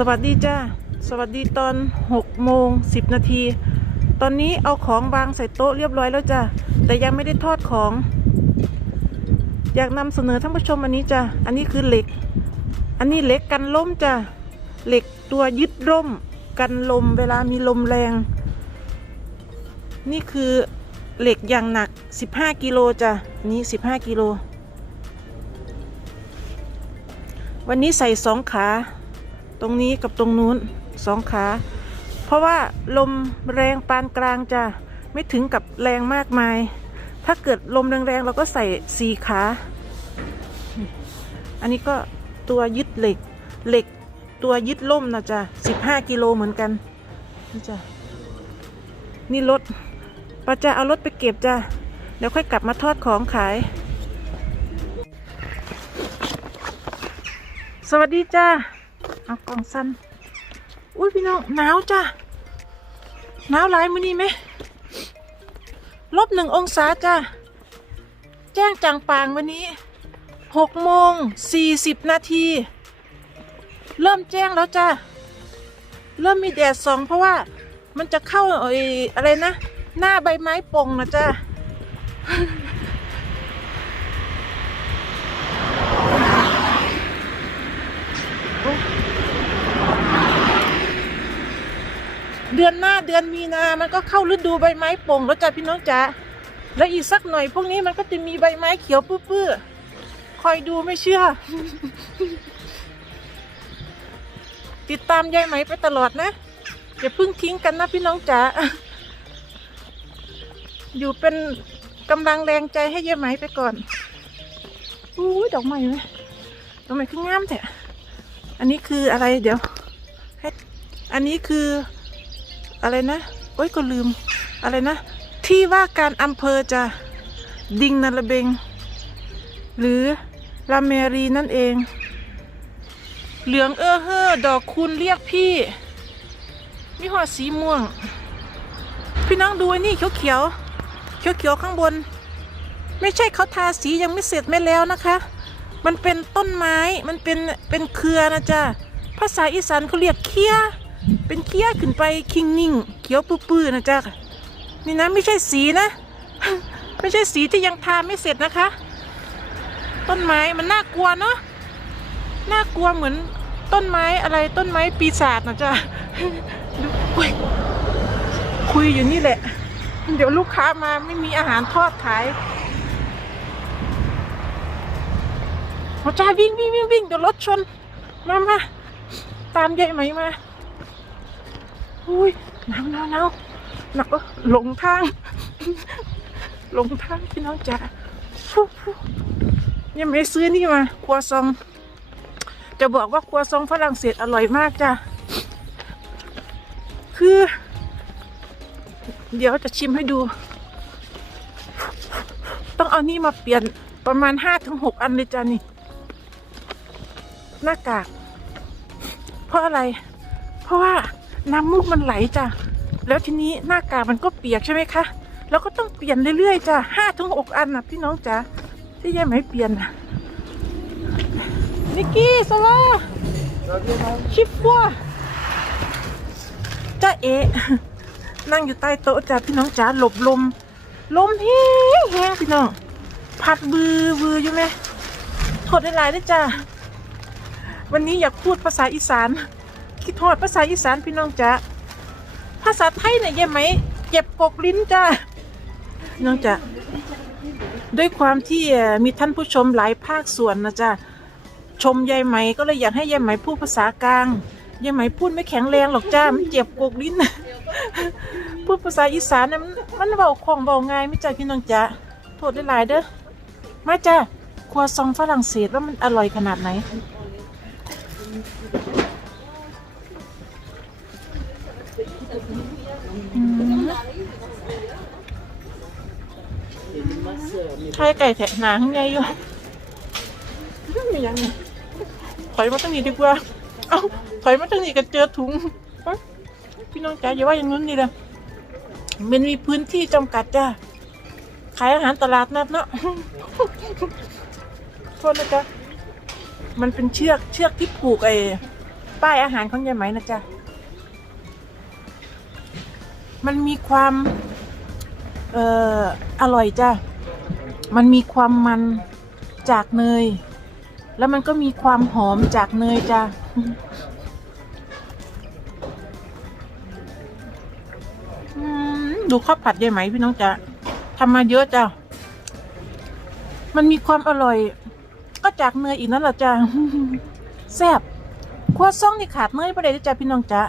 สวัสดีจ้าสวัสดีตอน6โมง10 นาที ตอนนี้เอาของวางใส่โต๊ะเรียบร้อยแล้วจ้าแต่ยังไม่ได้ทอดของ อยากนำเสนอท่านผู้ชมอันนี้จ้าอันนี้คือเหล็ก อันนี้เหล็กกันลมจ้าเหล็กตัวยึดร่ม กันลมเวลามีลมแรง นี่คือเหล็กอย่างหนัก 15 กิโลจ้ะนนี้ 15 กิโล วันนี้ใส่สองขา รงนี้กับตรงนู้นสองขา เพราะว่าลมแรงปานกลางจะไม่ถึงกับแรงมากมาย ถ้าเกิดลมแรงๆเราก็ใส่สี่ขา อันนี้ก็ตัวยึดเหล็กเหล็กตัวยึดล่มนะจ๊ะสิบห้ากิโลเหมือนกันนี่จ้ะนี่รถป้าจะเอารถไปเก็บจ้ะเดี๋ยวค่อยกลับมาทอดของขาย สวัสดีจ้า เอากล่องสั้นอุ้ยพี่น้องหนาวจ้าหนาวหลายมื้อนี้ไหมลบหนึ่งองศาจ้าแจ้งจางปางวันนี้หกโมงสี่สิบนาที เริ่มแจ้งแล้วจ้าเริ่มมีแดดสองเพราะว่ามันจะเข้าอยอะไรนะ หน้าใบไม้ปงนะจ้า เดือนหน้าเดือนมีนา มันก็เข้าฤดูใบไม้ปลงแล้วจ้ะพี่น้องจ๋าแล้วอีกสักหน่อยพวกนี้มันก็จะมีใบไม้เขียวปื้อๆคอยดูไม่เชื่อ ติดตามยายไหมไปตลอดนะอย่าเพิ่งทิ้งกันนะพี่น้องจ๋าอยู่เป็นกำลังแรงใจให้ยายไหมไปก่อนอุ้ดอกไม้ไหมดอกไม้คืองามแท้อันนี้คืออะไรเดี๋ยวให้อันนี้คือ อะไรนะโอ้ยก็ลืม อะไรนะ ที่ว่าการอำเภอจะดิงนาระเบง หรือลาเมรีนั่นเอง เหลืองเออเฮอดอกคุณเรียกพี่มีหัวสีม่วง พี่น้องดูไอ้นี่เขียวเขียวเขียวเขียวข้างบน ไม่ใช่เขาทาสียังไม่เสร็จไม่แล้วนะคะ มันเป็นต้นไม้มันเป็นเป็นเครือนะจ๊ะภาษาอีสานเขาเรียกเคี้ย เป็นเคี้ยขึ้นไปคิงนิ่งเขียวปื้อๆนะจ๊ะนี่นะไม่ใช่สีนะ ไม่ใช่สีที่ยังทาไม่เสร็จนะคะ ต้นไม้มันน่ากลัวเนาะน่ากลัวเหมือนต้นไม้อะไรต้นไม้ปีศาจนะจ๊ะดูอุ๊ยคุยอยู่นี่แหละ เดี๋ยวลูกค้ามาไม่มีอาหารทอดขายหัวใจวิ่งวิ่งวิ่งวิ่งเดี๋ยวรถชน มามาตามยายไหมมา อุ้ยหนาวหนาวหนาวหนักก็หลงทางหลงทางพี่น้องจ๋าฟู่ฟู่ยังไม่ซื้อนี่มาครัวซอง จะบอกว่าครัวซองฝรั่งเศสอร่อยมากจ้ะคือ เดี๋ยวจะชิมให้ดู ต้องเอานี่มาเปลี่ยนประมาณห้าถึงหกอันเลยจ้ะนี่ หน้ากาก เพราะอะไร เพราะว่า น้ำมูกมันไหลจ้ะ แล้วทีนี้หน้ากากมันก็เปียกใช่ไหมคะเราก็ต้องเปลี่ยนเรื่อยๆจ้ะห้าถึงหกอันนะพี่น้องจ๋าที่ยังไม่เปลี่ยนนะนิกกี้สวาชิฟว่าจ้าเอะนั่งอยู่ใต้โต๊ะจ้ะพี่น้องจ๋าหลบลม ลมแห้งแห้งพี่น้อง พัดบือบืออยู่ไหมทษได้หลายได้จ้ะวันนี้อยากพูดภาษาอีสาน คิดทอดภาษาอีสานพี่น้องจ๊ะภาษาไทยเนี่ยยังไหมเจ็บกกลิ้นจ้าพี่น้องจ๊ะด้วยความที่มีท่านผู้ชมหลายภาคส่วนนะจ๊ะชมยายไหมก็เลยอยากให้ยายไหมพูดภาษากลางยายไหมพูดไม่แข็งแรงหรอกจ้ามันเจ็บกกลิ้นพูดภาษาอีสานมันมันเบาคล่องเบาง่ายไม่จ้าพี่น้องจ๊ะโทษได้หลายเด้อมาจ้าครัวซองฝรั่งเศสว่ามันอร่อยขนาดไหน ใช่ไก่แถะหนาข้างในอยู่มียังไงถอยมาตั้งนี้ดีกว่า เอ้าถอยมาตั้งนี้ก็เจอถุง พี่น้องจ๋าอย่าว่าอย่างนู้นนี่เลยมันมีพื้นที่จำกัดจ้าขายอาหารตลาดนัดเนาะโทษนะจ๊ะมันเป็นเชือกเชือกที่ผูกไอ้ป้ายอาหารของยายไหมนะจ๊ะ มันมีความ เอ่อ อร่อยจ้ะ มันมีความมันจากเนย แล้วมันก็มีความหอมจากเนยจ้ะดูข้าวผัดยายไหมพี่น้องจ๊ะทำมาเยอะจ้ะมันมีความอร่อย ก็จากเนยอีกนั่นแหละจ้ะแซ่บครัวซ่องนี่ขาดเนยประเดี๋ยวจ้ะพี่น้องจ๊ะ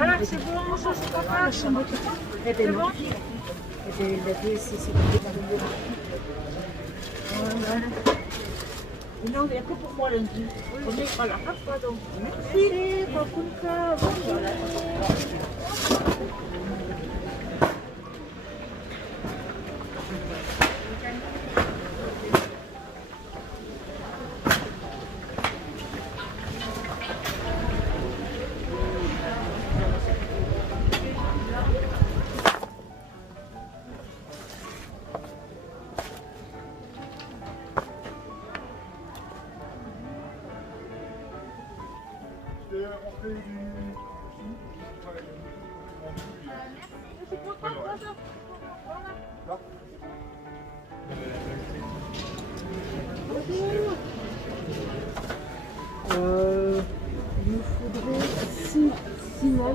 Ah, c'est bon, ça c'est pas mal. C'est bon Non, il n'y a que pour moi lundi. On n'est pas là. Merci, Euh, il nous faudrait 6 ciments,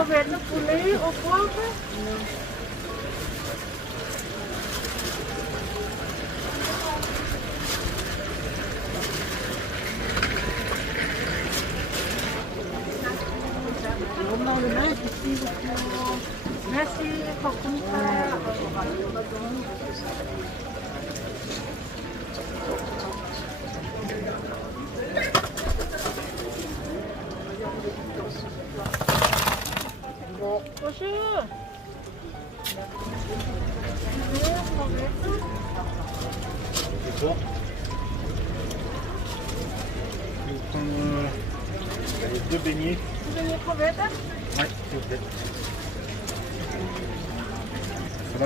governo punir o povo? Não.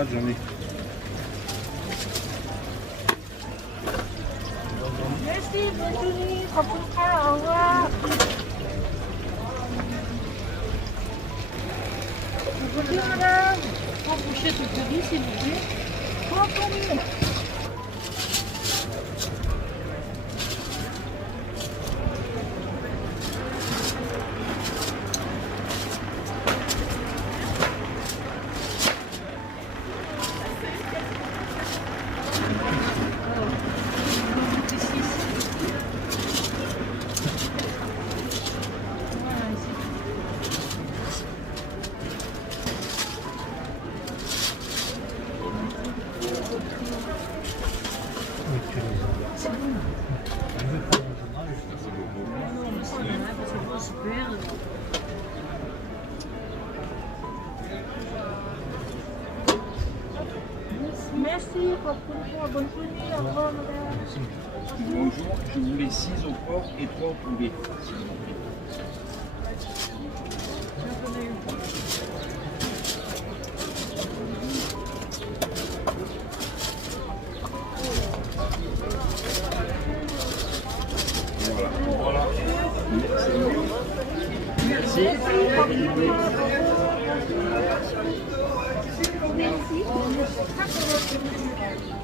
salade, j'en ai. Merci, bonne au revoir. Bonjour madame. Tout le s'il vous plaît. Bonjour, je voulais 6 au porc et 3 au poulet, s'il vous plaît. Voilà. Merci. Merci. Merci.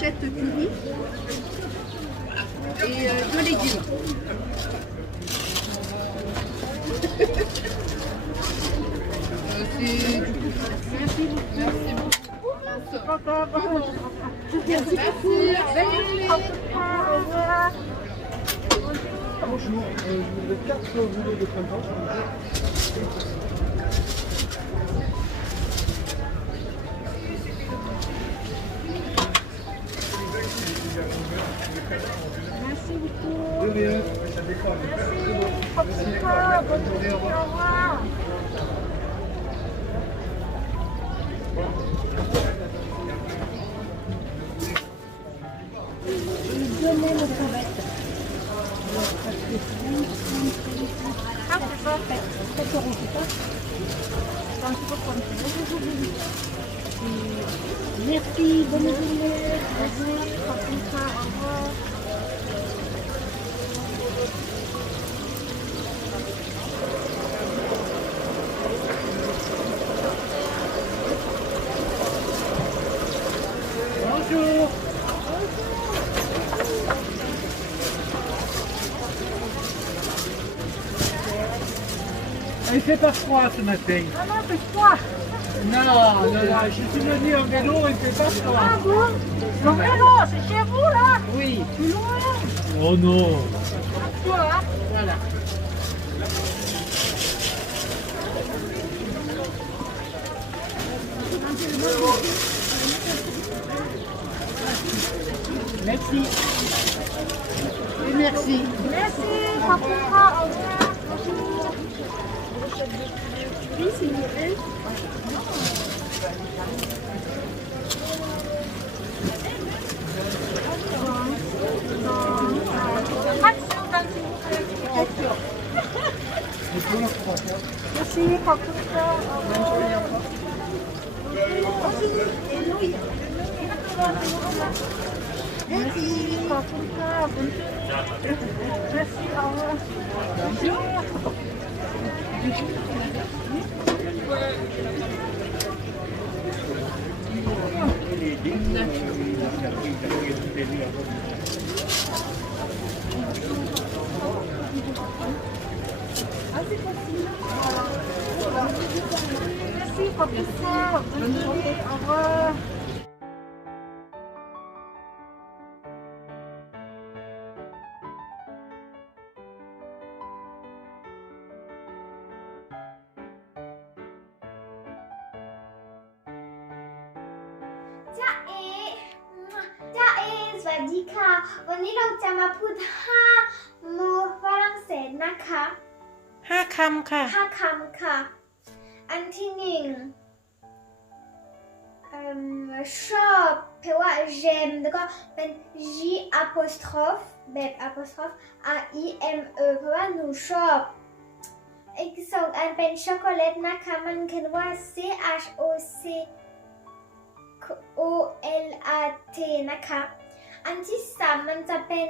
curry et euh, légumes. c'est Merci beaucoup. Merci euh, beaucoup. Merci. Merci. Je voudrais 4 boulots de printemps. Il fait pas froid ce matin. Ah non, c'est froid. Non, non, non, je suis venu en vélo, il fait pas froid. Ah bon? Le vélo, c'est chez vous là? Oui. Plus loin. Oh non. Toi, Voilà. Merci. Papuka, au revoir. Merci, Papuka, bonne Merci, au revoir. Merci, professeur. Bonne journée. Au revoir. ။จ้าเอจ้าเอสวัสดีค่ะ วันนี้เราจะมาพูดห้าโมฝรั่งเศสนะคะ ห้าคำค่ะห้าคำค่ะ อันที่หนึ่งเอิ่มชอบแปลว่า j'aime แล้วก็เป็น J apostrophe แบบ apostrophe R I M E เพราะว่าหนูชอบ อีกสองอันเป็นช็อกโกแลตนะคะ มันเขียนว่า C H O C O L A T นะคะ อันที่สามมันจะเป็น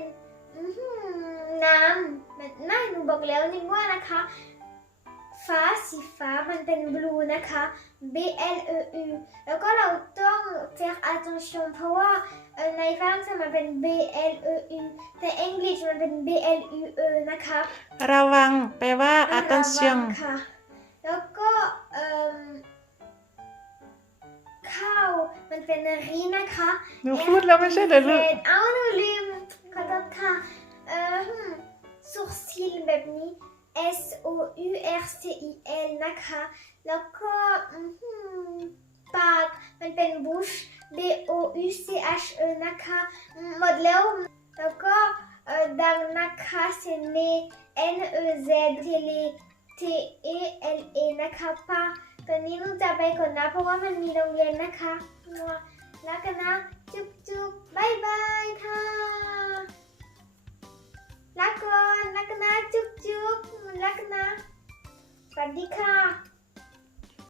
อื้อหือน้ำมันไม่หนูบอกแล้วนี่ว่านะคะ ฟ้าสีฟ้ามันเป็น blue นะคะ B L E U แล้วก็เราต้อง faire attention เพราะว่าเอ่อในฝรั่งเศสมันเป็น B L E U แต่ English มันเป็น B L U E นะคะระวังแปลว่าระวัง attention ค่ะแล้วก็เอ่มข้าวมันเป็นรีนะคะหนูพูดแล้วไม่ใช่เหรอลูกเอาหนูลืมขอโทษค่ะเอ่อ sourcil แบบนี้ S O U R C I L นะคะ แล้วก็ปากมันเป็น bush B O U C H E นะคะ หมดแล้ว แล้วก็ดังนะคะเซเน N E Z เท T A L E นะคะป้าตอนนี้ลูกจะไปก่อนนะ เพราะว่ามันมีโรงเรียนนะคะรักกันนะ จุ๊บจุ๊บบายบายค่ะรักก่อนรักันนะ จุ๊บจุ๊บ ลักนะสวัสดีค่ะ